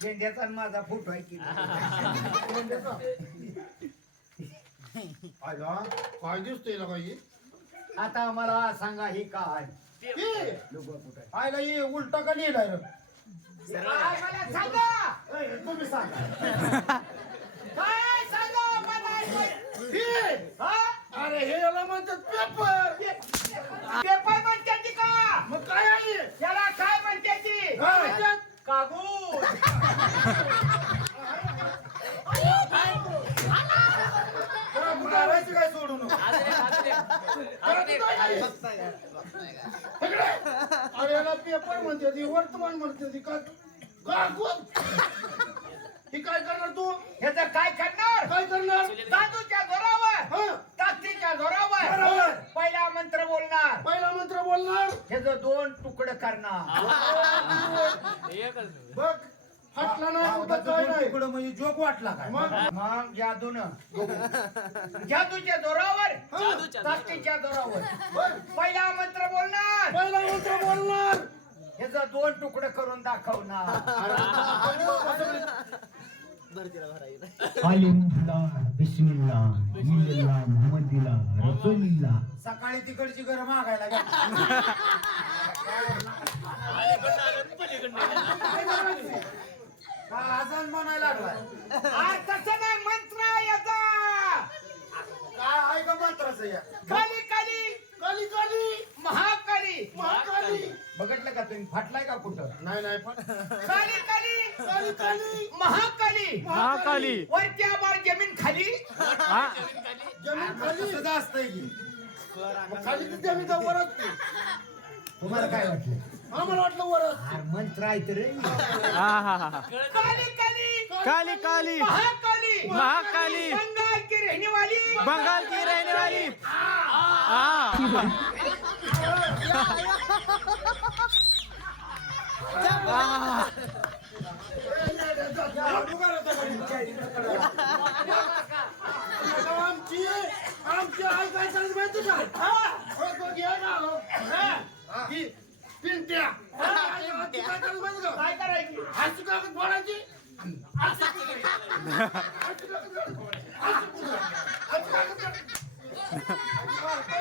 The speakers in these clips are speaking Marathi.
झेंड्याचा माझा फोटो आहे की काय दिसतोय ना काही आता मला सांगा हे काय. हे आयला ये उलटा का लिहिलाय रे? काय मला सांगा? ए, तुम्ही सांगा. काय सांगा मला हे हा? अरे हे याला म्हणतात पेपर. पेपर? मग काय आहे? त्याला काय म्हणते ती? काय म्हणतात? कागूद. जरा मारायचं काय सोडू नको इकडे. अरे याला पेपर म्हणते ती वर्तमान म्हणते ती काय कागद. ही काय करणार तू ह्याचं काय करणार? काय करणार? दादूच्या जोरावर. हा. ताकदीच्या जोरावर. बरोबर. मंत्र बोलणार. पहिला मंत्र बोलणार. ह्याचं दोन तुकडं करणार. बघ हटला नाही काय नाही म्हणजे जोक वाटला काय? मग? मग जादून. जादूच्या जोरावर. जादूच्या ताकदीच्या जोरावर. बघ, पहिला मंत्र बोलणार. पहिला मंत्र बोलणार. ह्याचं दोन तुकडं करून दाखवणार. बिस्मिल्लाह इल्लाह मुहम्मदिल्लाह रसूलिल्लाह सकाळी तिकडची घर मागायला गेला. हा आजान म्हणायला लागलाय. आ, तसं नाही मंत्र याचा. काय आहे का मंत्राचं या? काली काली. काली काली. महाकाली. महाकाली. बघितलं का तुम्ही? फाटलाय का कुठं? नाही नाही पण काली काली. काली काली. महाकाली महाकाली. वरच्या बार जमीन खाली. हा. जमीन खाली. की. मग खाली वर असते. तुम्हाला काय वाटलं? आम्हाला वाटलं वर असते. अरे मंत्र आहे तर रे. हा हा हा काली काली. काली काली. महाकाली. महाकाली. बंगाल की रहने वाली बंगाल की रहने वाली हाँ हाँ आमची आमची आई काय सांगत माहिती का हो,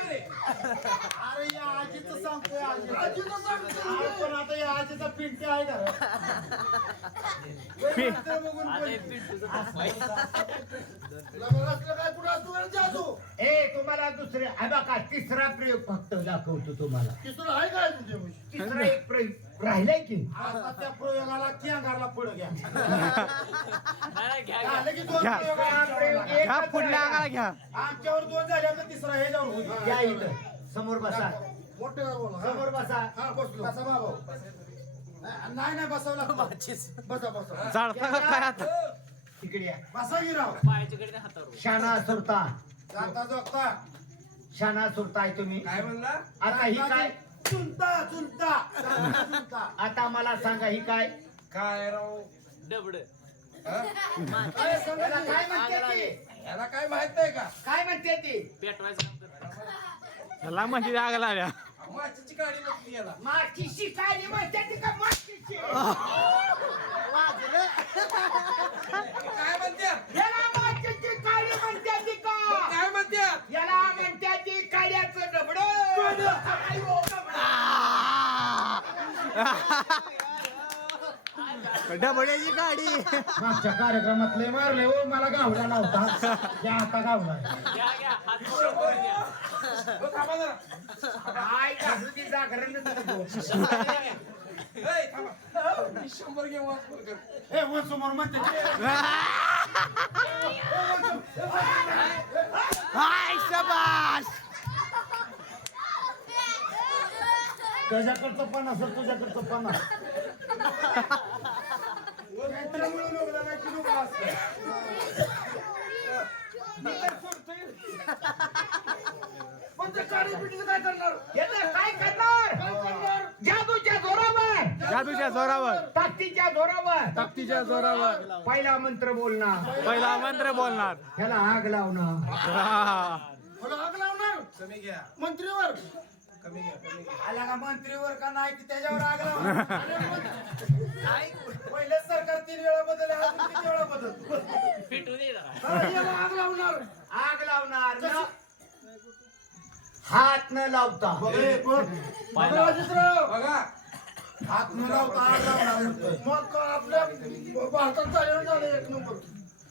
अरे या आजीचं सांगतोय आजी. आजीचं सांगतोय. पण आता या आजीचा पिंटे आहे का काय? कुठं असतो जादू ए तुम्हाला दुसरे आहे बघा तिसरा प्रयोग फक्त दाखवतो तुम्हाला. तिसरं आहे काय तुझ्या तिसरा एक प्रयोग राहिलाय की? आता त्या प्रयोगाला किंगारला पुढं घ्या. घ्या झालं की दोन घ्या. हा. घ्या पुढल्या राहिला. अंगाला घ्या. आमच्यावर दोन झाले तर तिसरा हे जाऊन होईल. या इथं. समोर बसा. मोठे बोला समोर बसा. हा बसलो. बसा बाबा नाही नाही बसवला. बसा बसा. जाळता का काय आता? तिकडे या. बसा की राव. शाना सुरता. जाता जोगता शाना सुरता आहे तुम्ही. काय म्हणला? आता ही काय? चुलता चुलता. चुलता. आता मला सांगा ही काय? काय राव? डबड. काय? काय म्हणते ती? याला काय माहीत नाही का? काय म्हणते ती? पेटवायचं काम म्हणजे आग लागल्या. माचीची गाडी बघती याला. शिकायली म्हणते ती का मागची काय म्हणत्यात याला मागची काळी म्हणते ती का? काय याला म्हणते ती काड्याचं डबड. डबड्याची गाडी. मागच्या कार्यक्रमात लय मारले हो मला गावला नव्हता त्या आता गावला शंभर घे ए वर समोर म्हणते. हाय शबाश त्याच्याकडचं पन्नास आणि तुझ्याकडचं पन्नास लोकं. पण ते काळी पिठीचं काय करणार? याचं काय करणार? काय करणार? जादूच्या जोरावर. जादूच्या जोरावर. ताकदीच्या जोरावर. ताकदीच्या जोरावर. पहिला मंत्र बोलणार. पहिला मंत्र बोलणार. ह्याला आग लावणार. हा. आग लावणार? मंत्रीवर. आला का मंत्रीवर का नाही की त्याच्यावर आग लावणार? पहिलं सरकार तीन वेळा बदलले अजून किती वेळा बदलतो? याला आग लावणार. आग लावणार न. हात न लावता. बघे, बघ. बघा, अजितराव. हात न लावता आग लावणार. म्हणतोय. मग का आपल्या भारतात चालवून झालं एक नंबर?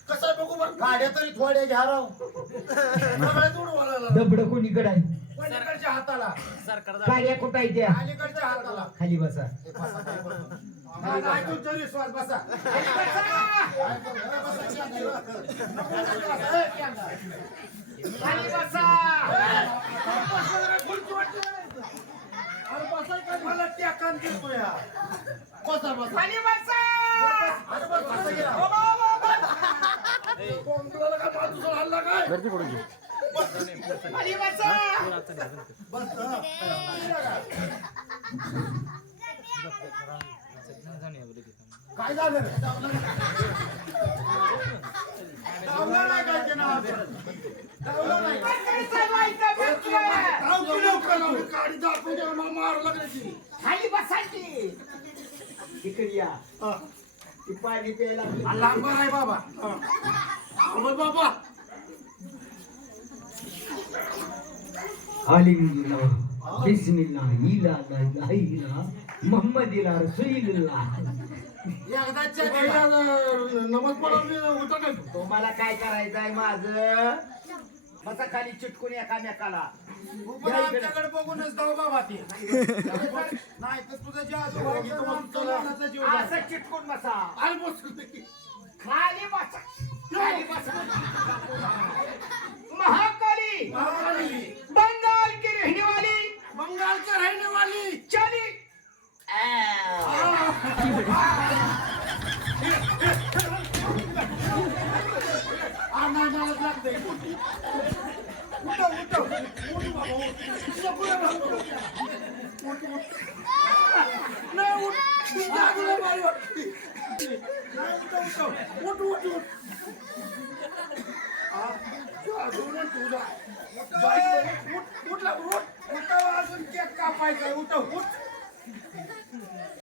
कसं आहे बघू बरं? गाड्या तरी थोड्या घ्या राव. सगळ्याच उडवायला लागला. दबड कोणीकडे आहे? पलीकडच्या हाताला गाड्या कुठं आहे त्या अलीकडच्या हाताला खाली बसा नाही तुमचा विश्वास बसा खाली बसा. नको खाली बसा. ए, क्यांदा. खाली बसा खुर्ची वाटते का? अरे बसा काय मला टेकान देतो या बसा बसा खाली बसा अरे बस, बसा गेला. कोंबड्याला काय माणूस हल्ला काय गर्दी पडून हा. काय झालं? धावलं नाही काय? धावलं नाही. गाडी दाखवून द्या, मला मार लागल्याची. खाली बसा की इकडे या. ती पाणी प्यायला लागली. लांब आहे बाबा बाबा अलिल्ला बिस्मिल्ला इला ला इला नमज पडवली काय तू? तुम्हाला काय करायचंय माझ? बसा खाली चिटकून एकामेकाला आमच्याकडे बघूनच जाऊ बाबा ते. नाही तर तुझं जे आजोबा आहे, तो आमचा लहानाचा जीव असं जातो. चिटकून बसा. आल बसू. खाली बसा. खाली बसा. महाकाली. रहने के रहने वाली चली आ, नाही, मलाच लागतंय. उठव, उठव. उठ बाबा, उठ. तुझ्या पुढे राहतो. उठ, उठ. नाही, उठ. तुझ्या आजूला मारी वाटते. नाही, उठव, उठव. उठ, उठ, उठ. आ, तुझ्या आजूला तुझा. बाई, उठ, उठ rapaz, eu tô...